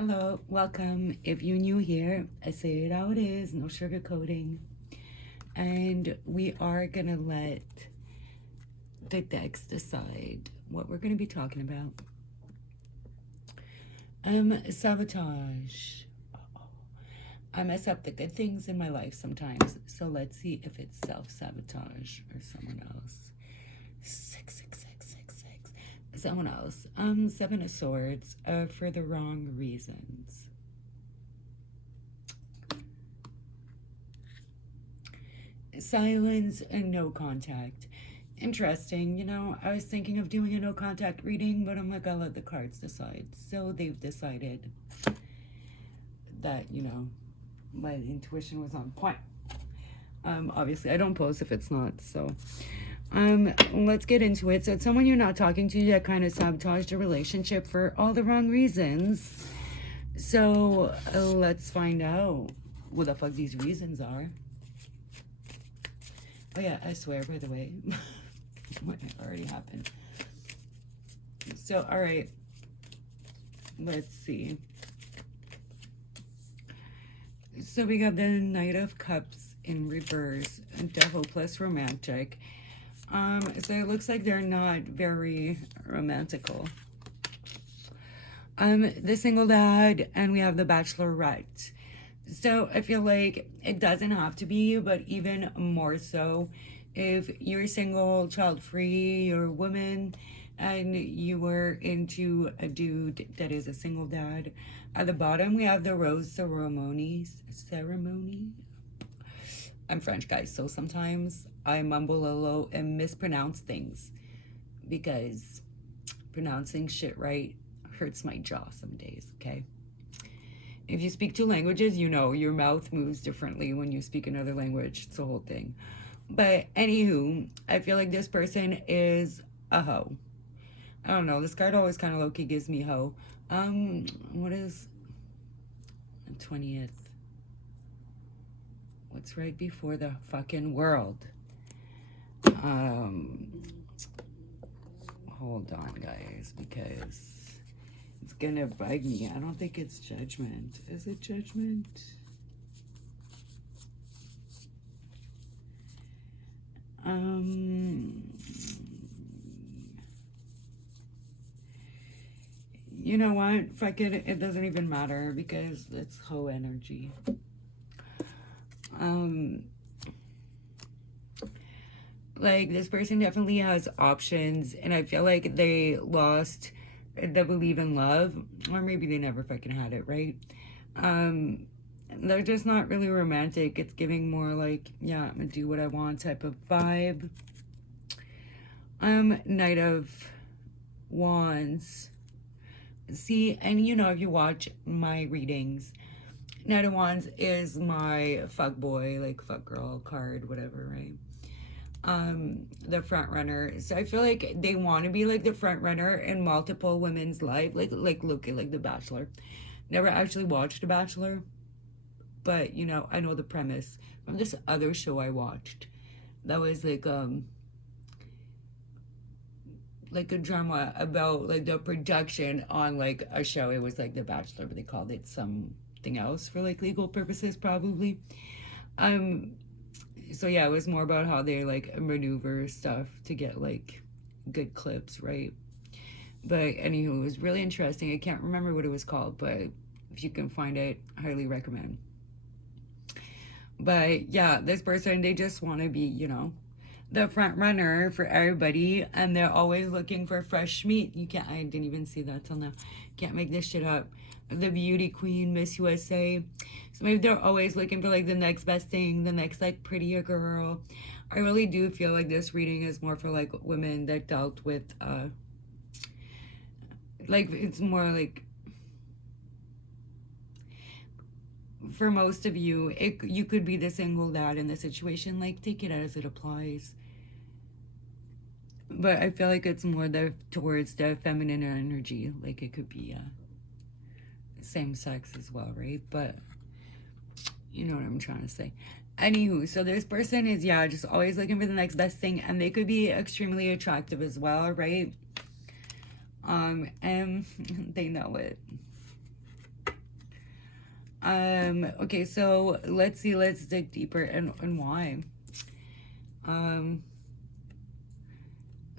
Hello, welcome. If you're new here, I say it how it is, no sugarcoating. And we are gonna let the decks decide what we're gonna be talking about. Sabotage. I mess up the good things in my life sometimes, so let's see if it's self-sabotage or someone else. 66666. Someone else. Seven of Swords, for the wrong reasons. Silence and no contact. Interesting. I was thinking of doing a no contact reading, but I'm like, I'll let the cards decide. So they've decided that, my intuition was on point. Obviously, I don't post if it's not. So, let's get into it. So, it's someone you're not talking to that kind of sabotaged a relationship for all the wrong reasons. So, let's find out what the fuck these reasons are. Oh yeah, I swear, by the way, what already happened. So, all right, let's see. So we got the Knight of Cups in reverse, Devil plus romantic. So it looks like they're not very romantical. The single dad, and we have the bachelorette. So I feel like it doesn't have to be, but even more so if you're single, child-free, you're a woman, and you were into a dude that is a single dad. At the bottom, we have the rose ceremony. I'm French, guys, so sometimes I mumble a little and mispronounce things because pronouncing shit right hurts my jaw some days, okay? If you speak two languages, your mouth moves differently when you speak another language. It's a whole thing. But anywho, I feel like this person is a hoe. I don't know. This card always kind of low-key gives me hoe. What is the 20th? What's right before the fucking world? Hold on, guys, because it's gonna bug me. I don't think it's judgment. Is it judgment? You know what? Fuck it. It doesn't even matter because it's hoe energy. Like, this person definitely has options, and I feel like they lost the believe in love, or maybe they never fucking had it, right? They're just not really romantic. It's giving more like, yeah, I'm gonna do what I want type of vibe. Knight of Wands. See, and if you watch my readings, Knight of Wands is my fuck boy, like fuck girl card, whatever, right? The front runner. So I feel like they want to be like the front runner in multiple women's life, like look at like The Bachelor. Never actually watched The Bachelor, but I know the premise from this other show I watched. That was like a drama about like the production on like a show. It was like The Bachelor, but they called it something else for like legal purposes, probably. So yeah, it was more about how they like maneuver stuff to get like good clips, right? But anywho, it was really interesting. I can't remember what it was called, but if you can find it, I highly recommend. But yeah, this person, they just want to be, the front runner for everybody, and they're always looking for fresh meat. I didn't even see that till now. Can't make this shit up. The beauty queen, Miss USA. So maybe they're always looking for like the next best thing, the next like prettier girl. I really do feel like this reading is more for like women that dealt with like it's more like for most of you, you could be the single dad in the situation. Like, take it as it applies. But I feel like it's more towards the feminine energy. Like, it could be same sex as well, right? But you know what I'm trying to say. Anywho, so this person is, just always looking for the next best thing, and they could be extremely attractive as well, right? And they know it. Okay, so let's see, let's dig deeper and why.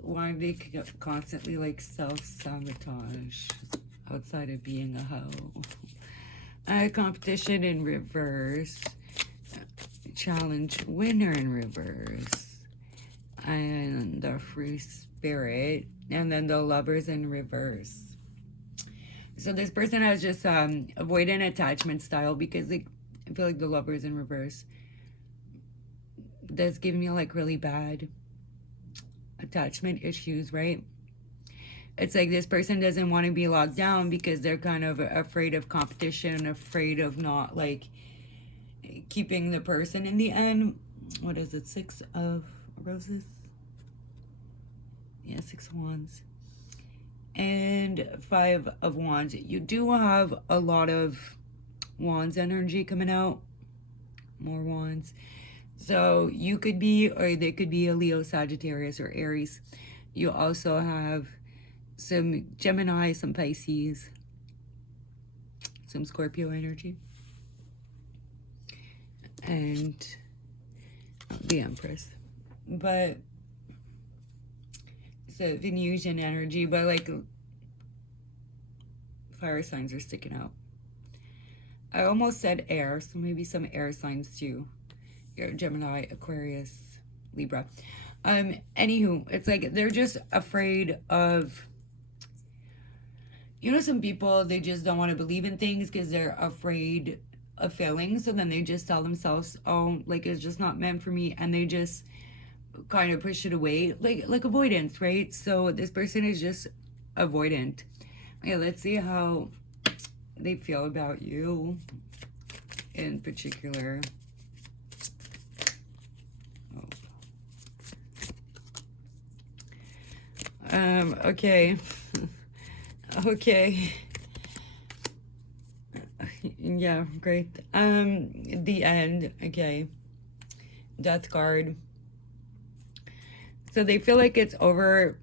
Why they constantly like self-sabotage outside of being a hoe. Competition in reverse. Challenge winner in reverse. And the free spirit. And then the lovers in reverse. So this person has just avoidant attachment style because like I feel like the lovers in reverse that's giving me like really bad attachment issues, right? It's like this person doesn't want to be locked down because they're kind of afraid of competition, afraid of not like keeping the person in the end. What is it? 6 of roses? Yeah, 6 of wands. And 5 of wands. You do have a lot of wands energy coming out. More wands. So you could be, or they could be a Leo, Sagittarius, or Aries. You also have some Gemini, some Pisces, some Scorpio energy, and the Empress. But so Venusian energy, but like fire signs are sticking out. I almost said air, so maybe some air signs too. Gemini, Aquarius, Libra. Anywho, it's like they're just afraid of, you know, some people, they just don't want to believe in things because they're afraid of failing. So then they just tell themselves, oh, like it's just not meant for me, and they just kind of push it away, like avoidance, right? So this person is just avoidant. Okay, let's see how they feel about you in particular. Okay. Okay. Yeah, great. The end. Okay. Death card. So they feel like it's over.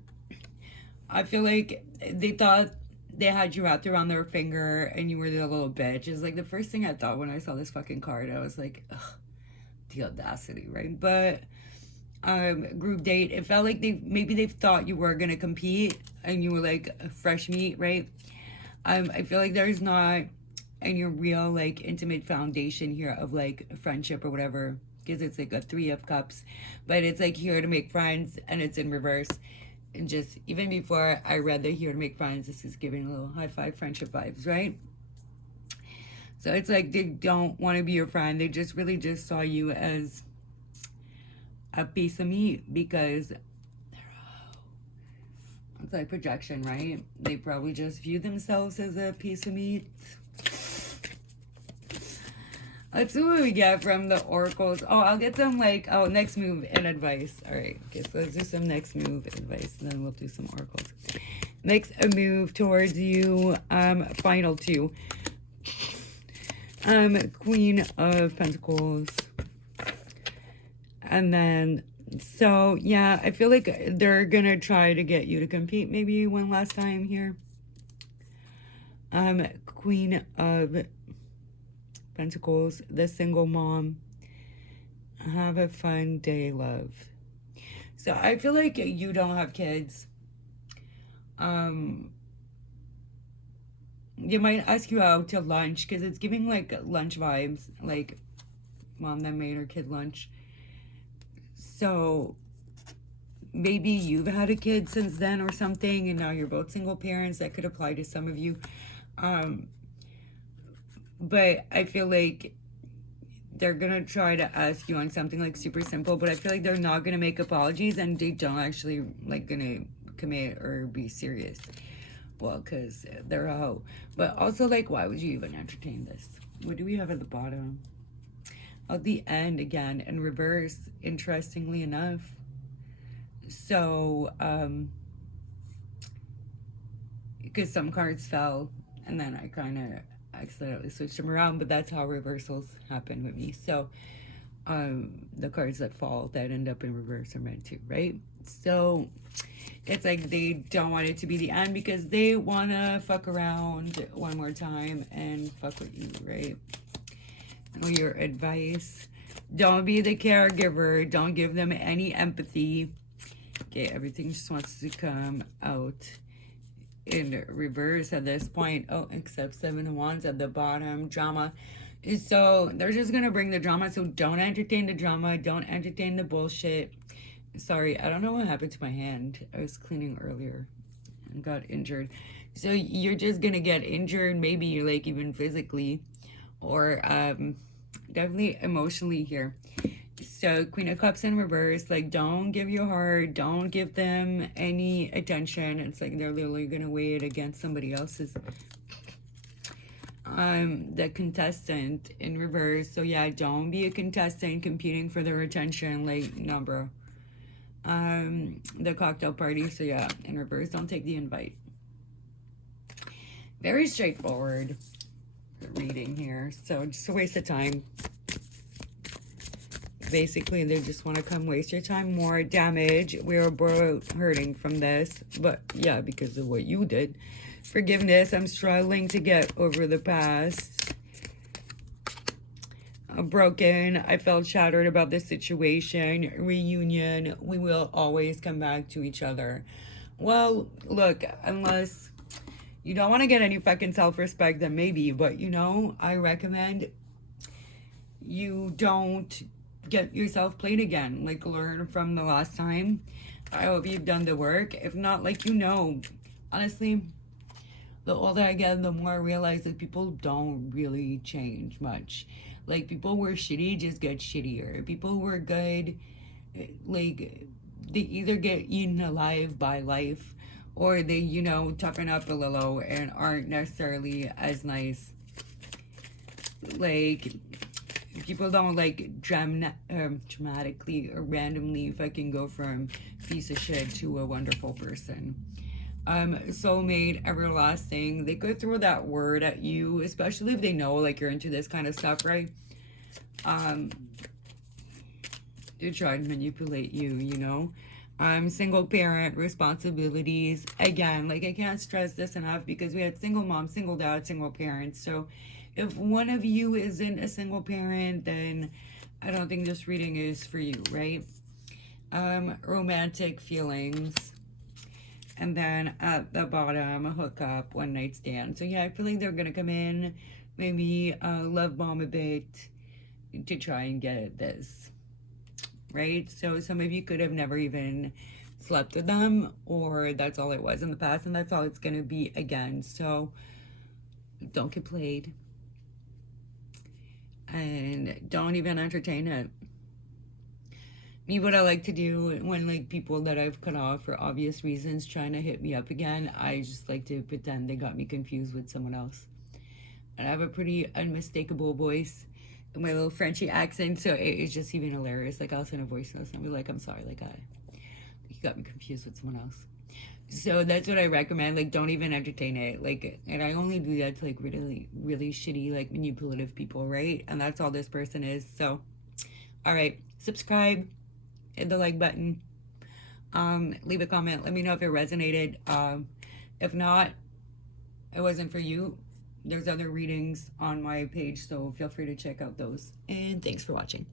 I feel like they thought they had you wrapped around their finger and you were the little bitch. It's like the first thing I thought when I saw this fucking card. I was like, ugh, the audacity, right? But group date, it felt like maybe they thought you were gonna compete and you were like fresh meat, right? I feel like there's not any real like intimate foundation here of like friendship or whatever, because it's like a 3 of cups, but it's like here to make friends, and it's in reverse. And just even before I read the here to make friends, this is giving a little high five friendship vibes, right? So it's like they don't want to be your friend. They just really just saw you as a piece of meat because it's like projection, right? They probably just view themselves as a piece of meat. Let's see what we get from the oracles. Oh, I'll get some like, oh, next move and advice. All right, okay, so let's do some next move advice, and then we'll do some oracles. Next move towards you, final 2. Queen of Pentacles. And then, so yeah, I feel like they're gonna try to get you to compete maybe one last time here. Queen of Pentacles, the single mom. Have a fun day, love. So I feel like you don't have kids. They might ask you out to lunch because it's giving like lunch vibes, like mom that made her kid lunch. So maybe you've had a kid since then or something, and now you're both single parents. That could apply to some of you. But I feel like they're gonna try to ask you on something like super simple, but I feel like they're not gonna make apologies, and they don't actually like gonna commit or be serious. Well, because they're a hoe. But also, like, why would you even entertain this? What do we have at the bottom? At the end, again, in reverse, interestingly enough. So, because some cards fell, and then I kind of accidentally switched them around, but that's how reversals happen with me. So, the cards that fall that end up in reverse are meant to, right? So, It's like they don't want it to be the end because they want to fuck around one more time and fuck with you, right? Or your advice. Don't be the caregiver. Don't give them any empathy. Okay, everything just wants to come out in reverse at this point. Oh, except Seven of Wands at the bottom. Drama. So they're just going to bring the drama. So don't entertain the drama. Don't entertain the bullshit. Sorry, I don't know what happened to my hand. I was cleaning earlier and got injured. So you're just going to get injured, maybe like even physically or definitely emotionally here. So Queen of Cups in reverse, like don't give your heart, don't give them any attention. It's like they're literally going to weigh it against somebody else's. The contestant in reverse. So yeah, don't be a contestant competing for their attention. Like, no, bro. The cocktail party. So yeah, in reverse, don't take the invite. Very straightforward reading here. So just a waste of time. Basically, they just want to come waste your time. More damage. We're both hurting from this. But yeah, because of what you did. Forgiveness. I'm struggling to get over the past. Broken. I felt shattered about this situation. Reunion. We will always come back to each other. Well, look, unless you don't want to get any fucking self-respect, then maybe. But, you know, I recommend you don't get yourself played again. Like, learn from the last time. I hope you've done the work. If not, like, you know, honestly, the older I get, the more I realize that people don't really change much. Like, people who were shitty just get shittier. People who were good, like, they either get eaten alive by life or they, you know, toughen up a little and aren't necessarily as nice. Like, people don't, like, dramatically or randomly fucking go from piece of shit to a wonderful person. Soulmate, everlasting. They could throw that word at you, especially if they know like you're into this kind of stuff, right? They try to manipulate you, you know. Single parent, responsibilities. Again, like I can't stress this enough because we had single mom, single dad, single parents. So if one of you isn't a single parent, then I don't think this reading is for you, right? Romantic feelings. And then at the bottom, a hookup, one night stand. So yeah, I feel like they're going to come in, maybe love bomb a bit to try and get this, right? So some of you could have never even slept with them, or that's all it was in the past, and that's all it's going to be again. So don't get played. And don't even entertain it. Me, what I like to do when like people that I've cut off for obvious reasons trying to hit me up again, I just like to pretend they got me confused with someone else. And I have a pretty unmistakable voice and my little Frenchy accent, so it's just even hilarious. Like I'll send a voice note and I'll be like, I'm sorry, like you got me confused with someone else. So that's what I recommend. Like, don't even entertain it. Like, and I only do that to like really, really shitty, like manipulative people, right? And that's all this person is. So, all right, subscribe. Hit the like button, leave a comment, let me know if it resonated. If not, it wasn't for you. There's other readings on my page, so feel free to check out those, and thanks for watching.